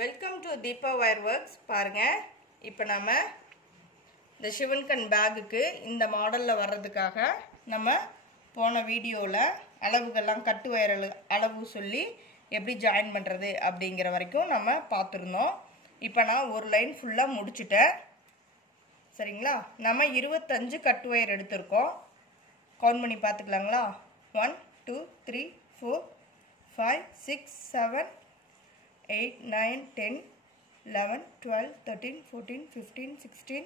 Welcome to Deepa wire works. பாருங்க, இப்போ நம்ம இந்த சிவன்கண் பேக்குக்கு இந்த மாடலில் வர்றதுக்காக நம்ம போன வீடியோவில் அளவுகள்லாம் கட்டு வயர் அளவு சொல்லி எப்படி ஜாயின் பண்ணுறது அப்படிங்கிற வரைக்கும் நம்ம பார்த்துருந்தோம். இப்போ நான் ஒரு லைன் ஃபுல்லாக முடிச்சுட்டேன். சரிங்களா? நம்ம 25 கட்டு வயர் எடுத்திருக்கோம். கவுண்ட் பண்ணி பார்த்துக்கலாங்களா? 1 2 3 4 5 6 7 8 9 10 11 12 13 14 15 16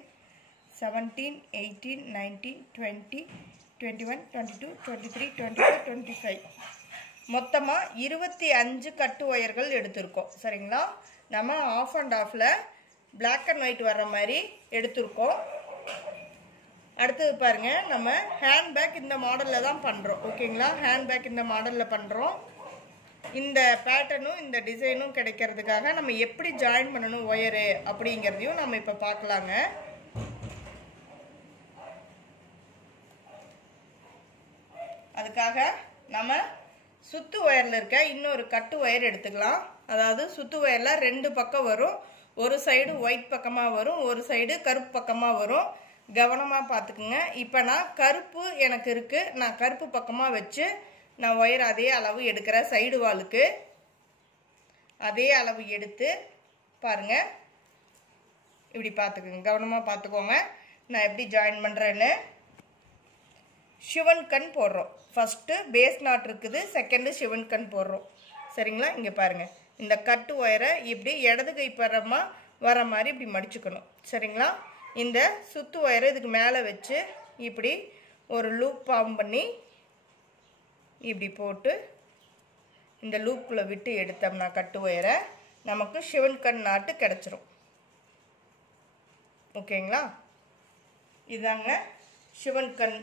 17 18 19 20 21 22 23 24 25 மொத்தமாக 25 கட்டு ஒயர்கள் எடுத்திருக்கோம். சரிங்களா? நம்ம ஆஃப் அண்ட் ஆஃபில் பிளாக் அண்ட் ஒயிட் வர்ற மாதிரி எடுத்திருக்கோம். அடுத்தது பாருங்க, நம்ம ஹேண்ட்பேக் இந்த மாடலில் தான் பண்ணுறோம். ஓகேங்களா? ஹேண்ட்பேக் இந்த மாடலில் பண்ணுறோம். இந்த பேட்டர்னும் இந்த டிசைனும் கிடைக்கிறதுக்காக நம்ம எப்படி ஜாயின் பண்ணணும் ஒயரு அப்படிங்கிறதையும் நம்ம இப்போ பார்க்கலாங்க. அதுக்காக நம்ம சுத்து ஒயரில் இருக்க இன்னொரு கட்டு ஒயர் எடுத்துக்கலாம். அதாவது சுத்து ஒயரில் 2 பக்கம் வரும். ஒரு சைடு ஒயிட் பக்கமாக வரும், ஒரு சைடு கருப்பு பக்கமாக வரும். கவனமாக பார்த்துக்குங்க. இப்போ நான் கருப்பு எனக்கு இருக்குது, நான் கருப்பு பக்கமாக வச்சு நான் ஒயர் அதே அளவு எடுக்கிறேன். சைடு வாலுக்கு அதே அளவு எடுத்து பாருங்கள். இப்படி பார்த்துக்குங்க, கவனமாக பார்த்துக்கோங்க. நான் எப்படி ஜாயின் பண்ணுறேன்னு. சிவன் கண் போடுறோம். ஃபஸ்ட்டு பேஸ் நாட் இருக்குது, செகண்டு சிவன் கண் போடுறோம். சரிங்களா? இங்கே பாருங்கள், இந்த கட்டு ஒயரை இப்படி இடது கை பரமாக வர மாதிரி இப்படி மடிச்சுக்கணும். சரிங்களா? இந்த சுத்து ஒயரை இதுக்கு மேலே வச்சு இப்படி ஒரு லூப் ஃபார்ம் பண்ணி இப்படி போட்டு இந்த லூப்புக்குள்ளே விட்டு எடுத்தோம்னா கட்டு ஒயரை நமக்கு சிவன் கண் நாட்டு கிடச்சிரும். ஓகேங்களா? இதாங்க சிவன் கண்.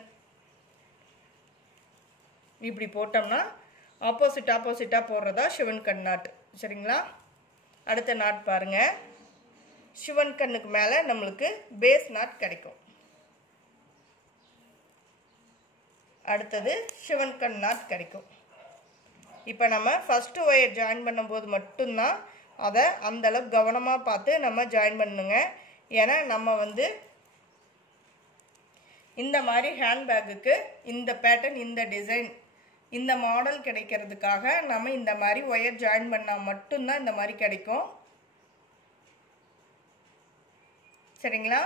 இப்படி போட்டோம்னா ஆப்போசிட்டாக போடுறதா சிவன் கண் நாட்டு. சரிங்களா? அடுத்த நாட் பாருங்கள். சிவன் கண்ணுக்கு மேலே நம்மளுக்கு பேஸ் நாட் கிடைக்கும். அடுத்தது சிவன் கண் நாட் கிடைக்கும். இப்போ நம்ம ஃபஸ்ட்டு ஒயர் ஜாயின் பண்ணும்போது மட்டும்தான் அதை அந்தளவு கவனமாக பார்த்து நம்ம ஜாயின் பண்ணுங்க. ஏன்னா நம்ம இந்த மாதிரி ஹேண்ட்பேக்குக்கு இந்த பேட்டர்ன், இந்த டிசைன், இந்த மாடல் கிடைக்கிறதுக்காக நம்ம இந்த மாதிரி ஒயர் ஜாயின் பண்ணால் மட்டும்தான் இந்த மாதிரி கிடைக்கும். சரிங்களா?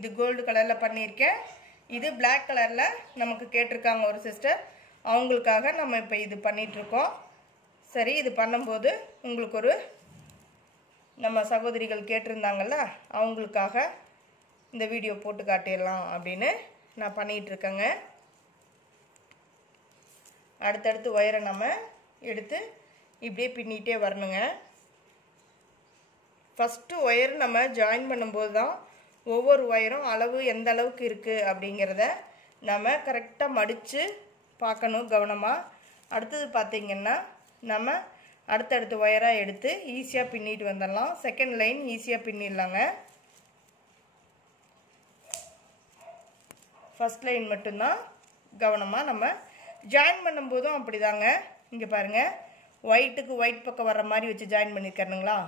இது கோல்டு கலரில் பண்ணியிருக்கேன். இது பிளாக் கலரில் நமக்கு கேட்டிருக்காங்க ஒரு சிஸ்டர், அவங்களுக்காக நம்ம இப்போ இது பண்ணிகிட்ருக்கோம். சரி, இது பண்ணும்போது உங்களுக்கு ஒரு நம்ம சகோதரிகள் கேட்டிருந்தாங்கல்ல, அவங்களுக்காக இந்த வீடியோ போட்டு காட்டிடலாம் அப்படின்னு நான் பண்ணிகிட்ருக்கேங்க. அடுத்தடுத்து ஒயரை நம்ம எடுத்து இப்படியே பின்னிகிட்டே வரணுங்க. ஃபஸ்ட்டு ஒயர் நம்ம ஜாயின் பண்ணும்போது தான் ஒவ்வொரு ஒயரும் அளவு எந்த அளவுக்கு இருக்குது அப்படிங்கிறத நம்ம கரெக்டாக மடித்து பார்க்கணும் கவனமாக. அடுத்தது பார்த்திங்கன்னா நம்ம அடுத்தடுத்து ஒயராக எடுத்து ஈஸியாக பின்னிட்டு வந்துடலாம். செகண்ட் லைன் ஈஸியாக பின்னிடலாங்க. ஃபஸ்ட் லைன் மட்டும்தான் கவனமாக நம்ம ஜாயின் பண்ணும்போதும் அப்படி தாங்க. இங்கே பாருங்கள், ஒயிட்டுக்கு ஒயிட் பக்கம் வர்ற மாதிரி வச்சு ஜாயின் பண்ணியிருக்கணுங்களா?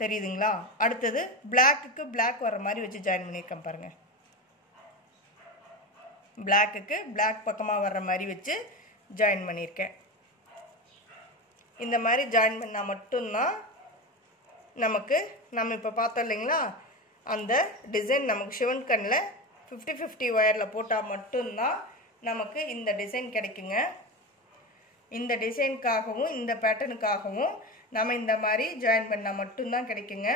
தெரியுதுங்களா? அடுத்தது பிளாக்குக்கு பிளாக் வர மாதிரி வச்சு ஜாயின் பண்ணியிருக்கேன் பாருங்கள். பிளாக்குக்கு பிளாக் பக்கமாக வர்ற மாதிரி வச்சு ஜாயின் பண்ணியிருக்கேன். இந்த மாதிரி ஜாயின் பண்ணால் மட்டும்தான் நமக்கு, நம்ம இப்போ பார்த்தோம் இல்லைங்களா, அந்த டிசைன் நமக்கு சிவன் கண்ணில் 50-50 ஒயரில் போட்டால் மட்டும்தான் நமக்கு இந்த டிசைன் கிடைக்குங்க. இந்த டிசைனுக்காகவும் இந்த பேட்டர்னுக்காகவும் நம்ம இந்த மாதிரி ஜாயின் பண்ணால் மட்டும்தான் கிடைக்குங்க.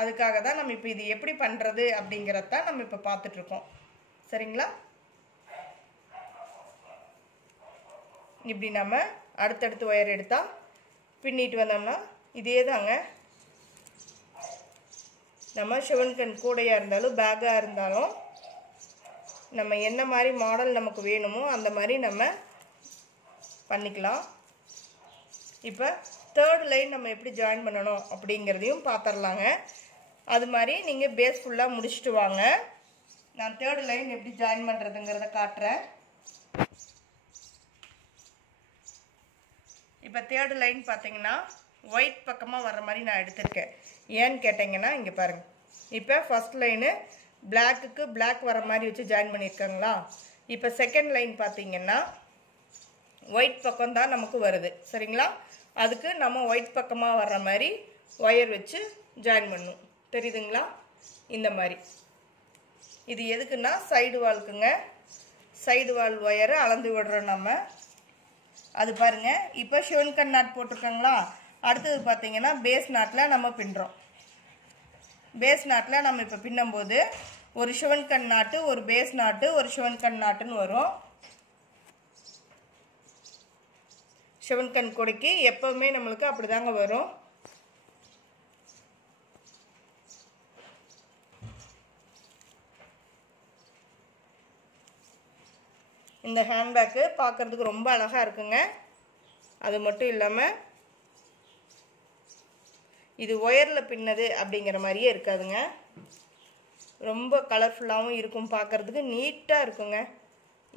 அதுக்காக தான் நம்ம இப்போ இது எப்படி பண்ணுறது அப்படிங்கிறத நம்ம இப்போ பார்த்துட்ருக்கோம். சரிங்களா? இப்படி நம்ம அடுத்தடுத்து ஒயர் எடுத்தால் பின்னிட்டு வந்தோம்னா இதே தாங்க. நம்ம சிவன்கண் கூடையாக இருந்தாலும் பேக்காக இருந்தாலும் நம்ம என்ன மாதிரி மாடல் நமக்கு வேணுமோ அந்த மாதிரி நம்ம பண்ணிக்கலாம். இப்போ தேர்ட் லைன் நம்ம எப்படி ஜாயின் பண்ணணும் அப்படிங்கிறதையும் பார்த்துடலாங்க. அது மாதிரி நீங்கள் பேஸ் ஃபுல்லாக முடிச்சுட்டு வாங்க. நான் தேர்ட் லைன் எப்படி ஜாயின் பண்ணுறதுங்கிறத காட்டுறேன். இப்போ தேர்ட் லைன் பார்த்தீங்கன்னா ஒயிட் பக்கமாக வர்ற மாதிரி நான் எடுத்திருக்கேன். ஏன்னு கேட்டிங்கன்னா இங்கே பாருங்கள், இப்போ ஃபர்ஸ்ட் லைனு பிளாக்குக்கு பிளாக் வர மாதிரி வச்சு ஜாயின் பண்ணியிருக்காங்களா. இப்போ செகண்ட் லைன் பார்த்தீங்கன்னா ஒயிட் பக்கம் தான் நமக்கு வருது சரிங்களா. அதுக்கு நம்ம ஒயிட் பக்கமாக வர்ற மாதிரி ஒயர் வச்சு ஜாயின் பண்ணும். தெரியுதுங்களா? இந்த மாதிரி. இது எதுக்குன்னா சைடு வால்க்குங்க. சைடு வால் ஒயரை அளந்து விடுறோம் நம்ம. அது பாருங்கள், இப்போ ஷிவன் கன் நாட் போட்டிருக்காங்களா. அடுத்தது பார்த்தீங்கன்னா பேஸ் நாட்டில் நம்ம பின்னுறோம். பேஸ் நாட்டில் நம்ம இப்போ பின்னும்போது ஒரு ஷிவன் கன் நாட்டு, ஒரு பேஸ் நாட்டு, ஒரு ஷிவன் கன் நாட்டுன்னு வரும். ஷிவன் கன் கொடைக்கு எப்பவுமே நம்மளுக்கு அப்படிதாங்க வரும். இந்த ஹேண்ட்பேக்கு பார்க்குறதுக்கு ரொம்ப அழகாக இருக்குங்க. அது மட்டும் இல்லாமல் இது ஒயரில் பின்னது அப்படிங்கிற மாதிரியே இருக்காதுங்க. ரொம்ப கலர்ஃபுல்லாகவும் இருக்கும், பார்க்குறதுக்கு நீட்டாக இருக்குங்க.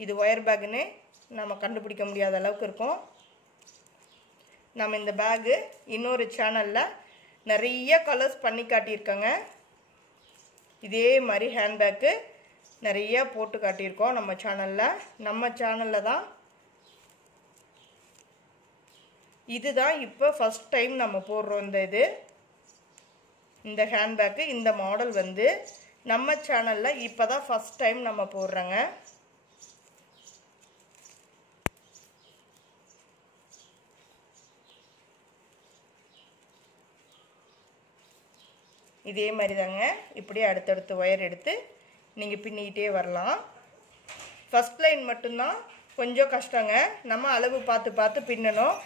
இது ஒயர் பேக்குன்னு நம்ம கண்டுபிடிக்க முடியாத அளவுக்கு இருக்கும். நம்ம இந்த பேகு இன்னொரு சேனலில் நிறைய கலர்ஸ் பண்ணி காட்டியிருக்கோங்க. இதே மாதிரி ஹேண்ட்பேக்கு நிறைய போட்டு காட்டியிருக்கோம் நம்ம சேனலில். நம்ம சேனலில் தான் இதுதான் இப்போ ஃபஸ்ட் டைம் நம்ம போடுறோம். இந்த ஹேண்ட்பேக்கு இந்த மாடல் வந்து நம்ம சேனலில் இப்போ தான் ஃபஸ்ட் டைம் நம்ம போடுறோங்க. இதே மாதிரி தாங்க இப்படியே அடுத்தடுத்து ஒயர் எடுத்து நீங்கள் பின்னிக்கிட்டே வரலாம். ஃபஸ்ட் லைன் மட்டும்தான் கொஞ்சம் கஷ்டங்க. நம்ம அளவு பார்த்து பார்த்து பின்னணும்.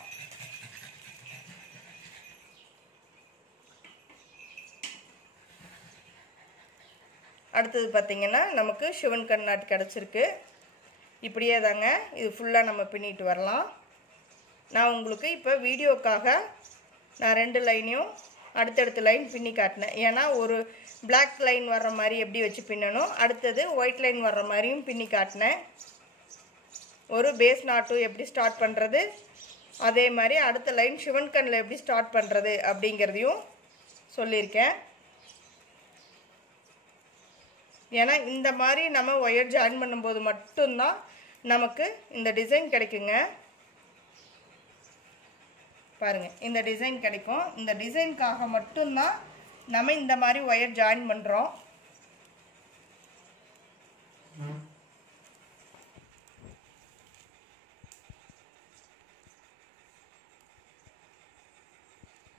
அடுத்தது பார்த்திங்கன்னா நமக்கு ஷிவன் கன் நாட் கிடச்சிருக்கு. இப்படியே தாங்க இது ஃபுல்லாக நம்ம பின்னிட்டு வரலாம். நான் உங்களுக்கு இப்போ வீடியோக்காக நான் 2 லைனையும் அடுத்தடுத்த லைன் பின்னி காட்டினேன். ஏன்னா ஒரு பிளாக் லைன் வர்ற மாதிரி எப்படி வச்சு பின்னணும், அடுத்தது ஒயிட் லைன் வர்ற மாதிரியும் பின்னி காட்டினேன். ஒரு பேஸ் நாட்டும் எப்படி ஸ்டார்ட் பண்ணுறது, அதே மாதிரி அடுத்த லைன் ஷிவன் கன்னில் எப்படி ஸ்டார்ட் பண்ணுறது அப்படிங்கிறதையும் சொல்லியிருக்கேன். ஏன்னா இந்த மாதிரி நம்ம ஒயர் ஜாயின் பண்ணும்போது மட்டும்தான் நமக்கு இந்த டிசைன் கிடைக்குங்க. பாருங்கள், இந்த டிசைன் கிடைக்கும். இந்த டிசைனுக்காக மட்டும்தான் நம்ம இந்த மாதிரி ஒயர் ஜாயின் பண்ணுறோம்.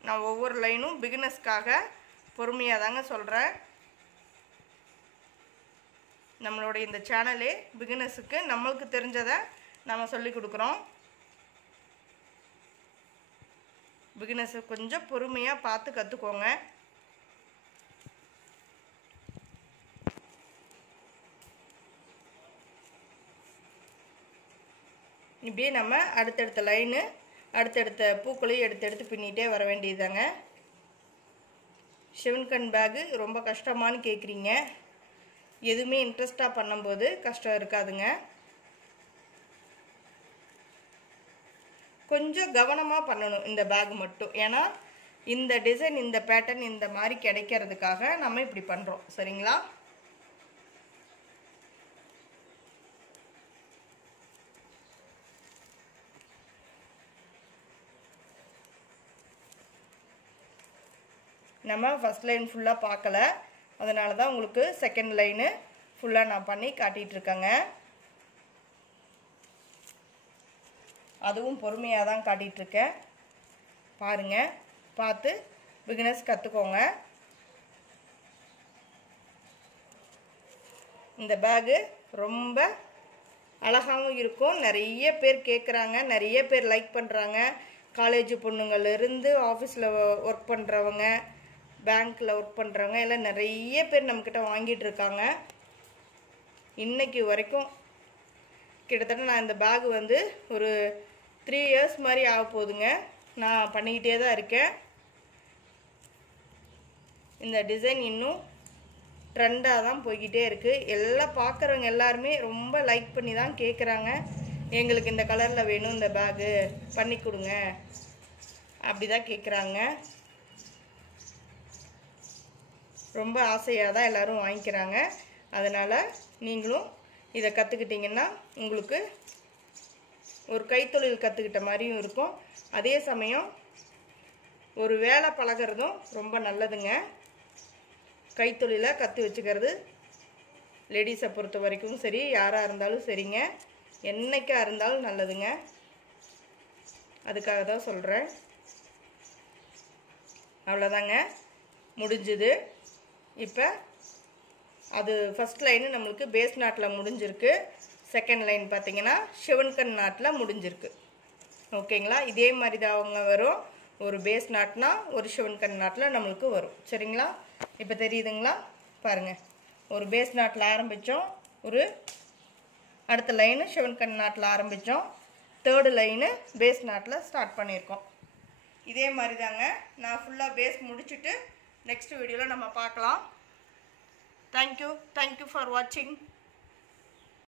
நான் ஒவ்வொரு லைனும் பிகினர்ஸ்க்காக பொறுமையாக தாங்க சொல்கிறேன். நம்மளோட இந்த சேனலே பிகினர்ஸுக்கு நம்மளுக்கு தெரிஞ்சதை நம்ம சொல்லி கொடுக்குறோம். பிகினர்ஸு கொஞ்சம் பொறுமையாக பார்த்து கற்றுக்கோங்க. இப்படியே நம்ம அடுத்தடுத்த லைனு அடுத்தடுத்த பூக்களையும் எடுத்து பின்னிகிட்டே வர வேண்டியதுதாங்க. ஷிவன் கன் பேகு ரொம்ப கஷ்டமானு கேட்குறீங்க. எதுவுமே இன்ட்ரெஸ்டாக பண்ணும்போது கஷ்டம் இருக்காதுங்க. கொஞ்சம் கவனமாக பண்ணணும் இந்த பேக் மட்டும். ஏன்னா இந்த டிசைன், இந்த பேட்டர்ன் இந்த மாதிரி கிடைக்கிறதுக்காக நம்ம இப்படி பண்ணுறோம். சரிங்களா? நம்ம ஃபஸ்ட் லைன் ஃபுல்லாக பார்க்கல, அதனால தான் உங்களுக்கு செகண்ட் லைனு ஃபுல்லாக நான் பண்ணி காட்டிகிட்ருக்கேங்க. அதுவும் பொறுமையாக தான் காட்டிகிட்ருக்கேன். பாருங்கள், பார்த்து பிகினர்ஸ் கற்றுக்கோங்க. இந்த பேகு ரொம்ப அழகாகவும் இருக்கும். நிறைய பேர் கேட்குறாங்க, நிறைய பேர் லைக் பண்ணுறாங்க. காலேஜ் பொண்ணுங்கள்லேருந்து ஆஃபீஸில் ஒர்க் பண்ணுறவங்க, பேங்க்கில் ஒர்க் பண்ணுறவங்க எல்லாம் நிறைய பேர் நம்மக்கிட்ட வாங்கிட்டு இருக்காங்க. இன்றைக்கி வரைக்கும் கிட்டத்தட்ட நான் இந்த பேக் வந்து ஒரு 3 இயர்ஸ் மாதிரி ஆக போகுதுங்க. நான் பண்ணிக்கிட்டே தான் இருக்கேன். இந்த டிசைன் இன்னும் ட்ரெண்டாக தான் போய்கிட்டே இருக்குது. எல்லாம் பார்க்குறவங்க எல்லாருமே ரொம்ப லைக் பண்ணி தான் கேட்குறாங்க, எங்களுக்கு இந்த கலரில் வேணும், இந்த பேகு பண்ணி கொடுங்க அப்படி தான் கேட்குறாங்க. ரொம்ப ஆசையாக தான் எல்லோரும் வாங்கிக்கிறாங்க. அதனால் நீங்களும் இதை கற்றுக்கிட்டிங்கன்னா உங்களுக்கு ஒரு கைத்தொழில் கற்றுக்கிட்ட மாதிரியும் இருக்கும். அதே சமயம் ஒரு வேலை பழகிறதும் ரொம்ப நல்லதுங்க. கைத்தொழிலை கற்று வச்சுக்கிறது லேடிஸை பொறுத்த வரைக்கும் சரி, யாராக இருந்தாலும் சரிங்க, என்னைக்காக இருந்தாலும் நல்லதுங்க. அதுக்காக தான் சொல்கிறேன். அவ்வளோதாங்க, முடிஞ்சுது. இப்போ அது ஃபஸ்ட் லைனு நம்மளுக்கு பேஸ் நாட்டில் முடிஞ்சிருக்கு. செகண்ட் லைன் பார்த்திங்கன்னா சிவன்கண் நாட்டில் முடிஞ்சிருக்கு. ஓகேங்களா? இதே மாதிரி தான் அவங்க வரும். ஒரு பேஸ் நாட்னா ஒரு சிவன்கண் நாட்டில் நம்மளுக்கு வரும். சரிங்களா? இப்போ தெரியுதுங்களா? பாருங்கள், ஒரு பேஸ் நாட்டில் ஆரம்பித்தோம், ஒரு அடுத்த லைனு சிவன்கண் நாட்டில் ஆரம்பித்தோம், தேர்டு லைனு பேஸ் நாட்டில் ஸ்டார்ட் பண்ணியிருக்கோம். இதே மாதிரி தாங்க நான் ஃபுல்லாக பேஸ் முடிச்சுட்டு நெக்ஸ்ட் வீடியோவில் நம்ம பார்க்கலாம். தேங்க்யூ ஃபார் வாட்சிங்.